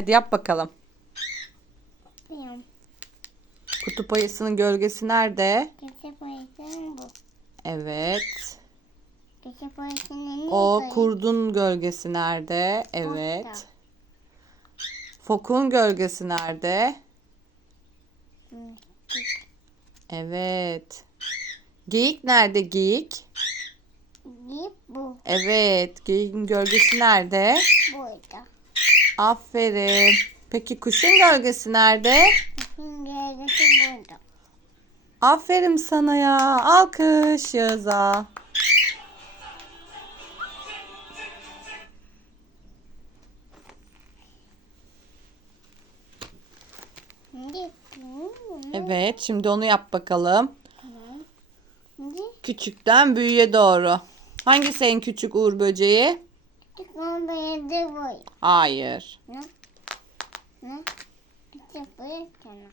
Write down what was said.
Hadi yap bakalım. Bilmiyorum. Kutup ayısının gölgesi nerede? Gece boyasının bu. Evet. Gece boyasının O kurdun gölgesi nerede? Evet. Fokun gölgesi nerede? Evet. Geyik nerede geyik? Giyip bu. Evet. Geyiğin gölgesi nerede? Burada. Aferin. Peki kuşun gölgesi nerede? Şimdi gölgesi burada. Aferin sana ya. Alkış Yağız'a. Evet, şimdi onu yap bakalım. Küçükten büyüğe doğru. Hangisi en küçük Uğur böceği? Çıkan boyadı boy. Hayır. Ne? Ne? Gece boyasını.